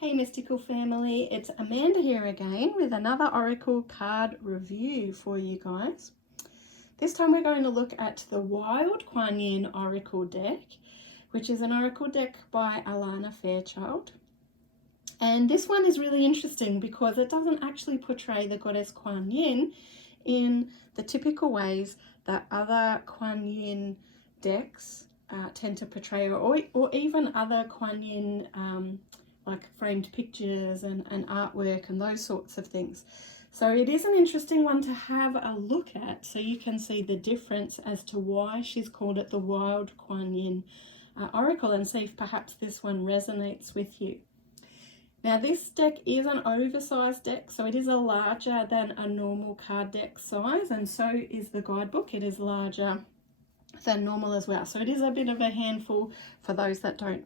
Hey Mystical family, it's Amanda here again with another Oracle card review for you guys. This time we're going to look at the Wild Kuan Yin Oracle deck, which is an Oracle deck by Alana Fairchild. And this one is really interesting because it doesn't actually portray the goddess Kuan Yin in the typical ways that other Kuan Yin decks tend to portray, or even other Kuan Yin like framed pictures and artwork and those sorts of things. So it is an interesting one to have a look at so you can see the difference as to why she's called it the Wild Kuan Yin Oracle, and see if perhaps this one resonates with you. Now this deck is an oversized deck, so it is a larger than a normal card deck size, and so is the guidebook. It is larger than normal as well, so it is a bit of a handful for those that don't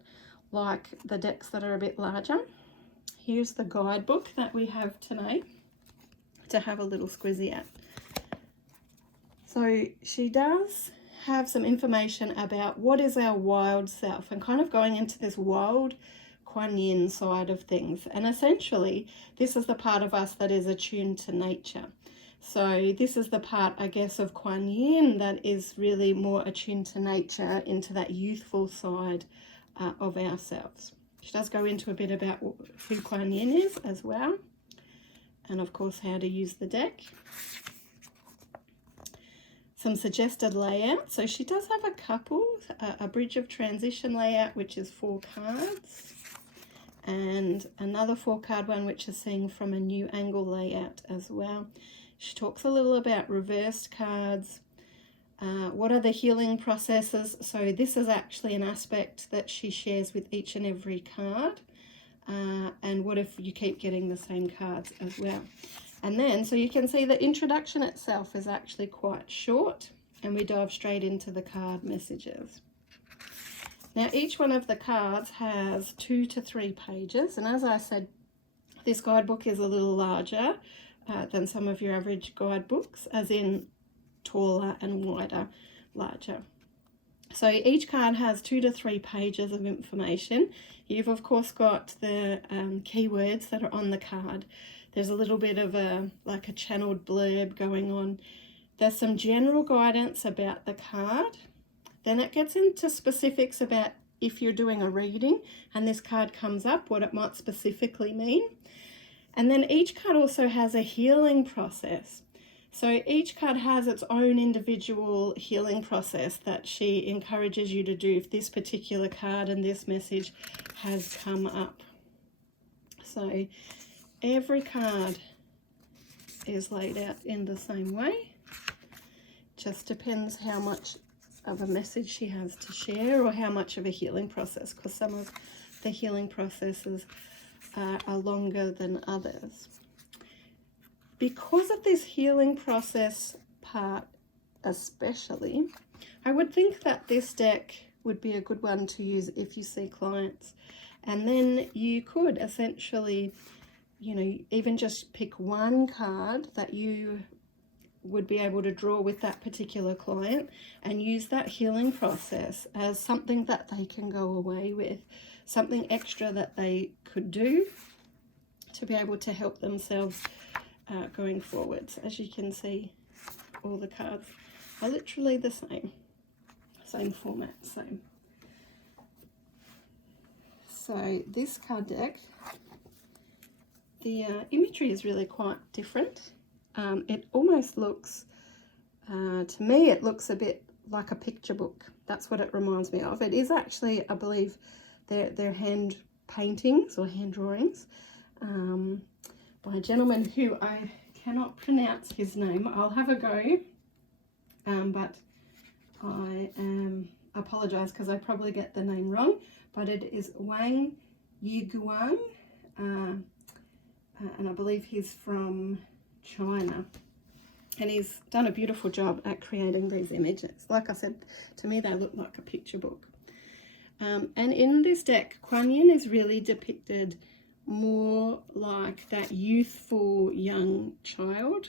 like the decks that are a bit larger. Here's the guidebook that we have today to have a little squizzy at. So she does have some information about what is our wild self, and kind of going into this wild Kuan Yin side of things. And essentially this is the part of us that is attuned to nature. So this is the part, I guess, of Kuan Yin that is really more attuned to nature, into that youthful side of ourselves. She does go into a bit about who Kuan Yin is as well, and of course how to use the deck. Some suggested layout. So she does have a couple, a bridge of transition layout, which is 4 cards, and another 4-card one which is seen from a new angle layout as well. She talks a little about reversed cards. What are the healing processes? So this is actually an aspect that she shares with each and every card. And what if you keep getting the same cards as well? And then, so you can see the introduction itself is actually quite short, and we dive straight into the card messages. Now each one of the cards has 2 to 3 pages, and as I said, this guidebook is a little larger than some of your average guidebooks, as in taller and wider, larger. So each card has 2 to 3 pages of information. You've of course got the keywords that are on the card. There's a little bit of like a channeled blurb going on. There's some general guidance about the card. Then it gets into specifics about if you're doing a reading and this card comes up, what it might specifically mean. And then each card also has a healing process. So each card has its own individual healing process that she encourages you to do if this particular card and this message has come up. So every card is laid out in the same way. Just depends how much of a message she has to share, or how much of a healing process, because some of the healing processes are longer than others. Because of this healing process part especially, I would think that this deck would be a good one to use if you see clients. And then you could essentially, you know, even just pick one card that you would be able to draw with that particular client and use that healing process as something that they can go away with, something extra that they could do to be able to help themselves going forwards. As you can see, all the cards are literally the same format, same. So this card deck, the imagery is really quite different. It almost looks, to me, it looks a bit like a picture book. That's what it reminds me of. It is actually, I believe, they're hand paintings or hand drawings by a gentleman who I cannot pronounce his name. I'll have a go, but I apologize because I probably get the name wrong, but it is Wang Yiguang, and I believe he's from China, and he's done a beautiful job at creating these images. Like I said, to me they look like a picture book. And in this deck, Kuan Yin is really depicted more like that youthful young child,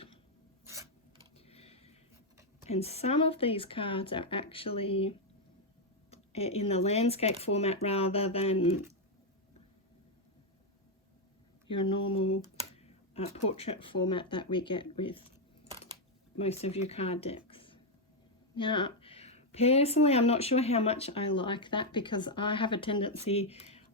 and some of these cards are actually in the landscape format rather than your normal portrait format that we get with most of your card decks. Now, personally, I'm not sure how much I like that, because I have a tendency,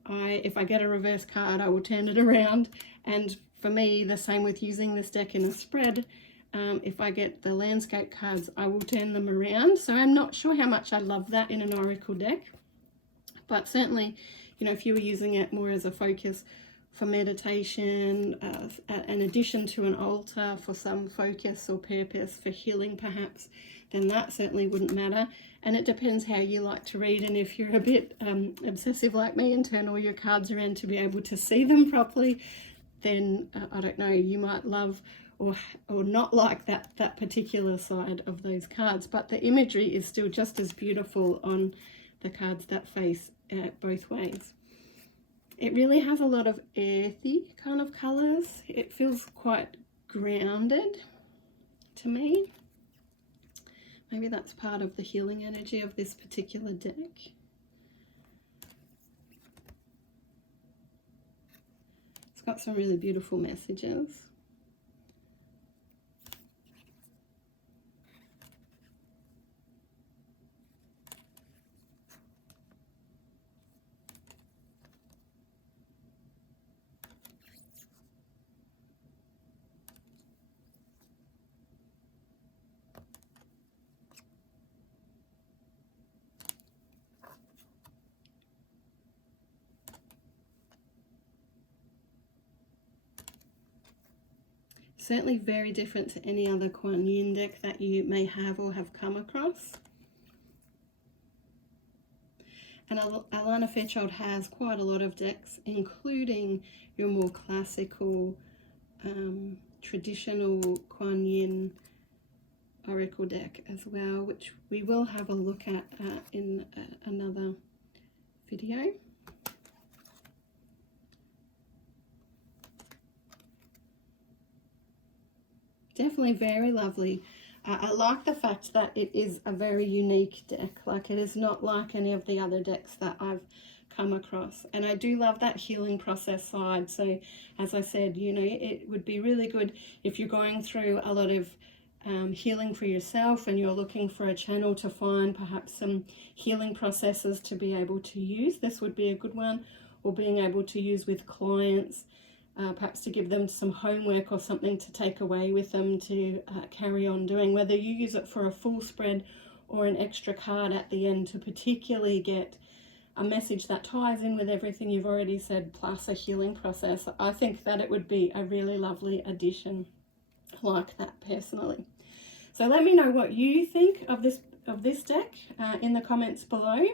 if I get a reverse card, I will turn it around. And for me, the same with using this deck in a spread. If I get the landscape cards, I will turn them around. So I'm not sure how much I love that in an oracle deck. But certainly, you know, if you were using it more as a focus for meditation, an addition to an altar for some focus or purpose, for healing perhaps, then that certainly wouldn't matter. And it depends how you like to read, and if you're a bit obsessive like me and turn all your cards around to be able to see them properly, then I don't know, you might love or not like that particular side of those cards. But the imagery is still just as beautiful on the cards that face both ways. It really has a lot of earthy kind of colours. It feels quite grounded to me. Maybe that's part of the healing energy of this particular deck. It's got some really beautiful messages. Certainly very different to any other Kuan Yin deck that you may have or have come across. And Alana Fairchild has quite a lot of decks, including your more classical, traditional Kuan Yin Oracle deck as well, which we will have a look at in another video. Definitely very lovely. I like the fact that it is a very unique deck. Like, it is not like any of the other decks that I've come across. And I do love that healing process side. So as I said, you know, it would be really good if you're going through a lot of healing for yourself and you're looking for a channel to find perhaps some healing processes to be able to use. This would be a good one. Or being able to use with clients. Perhaps to give them some homework or something to take away with them to carry on doing, whether you use it for a full spread or an extra card at the end to particularly get a message that ties in with everything you've already said, plus a healing process. I think that it would be a really lovely addition like that personally. So let me know what you think of this deck in the comments below.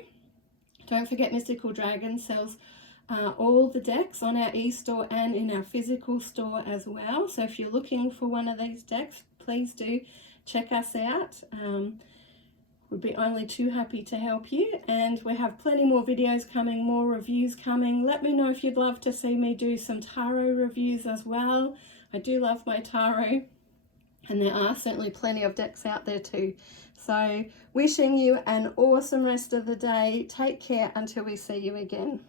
Don't forget, Mystical Dragon sells all the decks on our e-store and in our physical store as well. So if you're looking for one of these decks, please do check us out. We'd be only too happy to help you, and we have plenty more videos coming, more reviews coming. Let me know if you'd love to see me do some tarot reviews as well. I do love my tarot, and there are certainly plenty of decks out there too. So wishing you an awesome rest of the day. Take care until we see you again.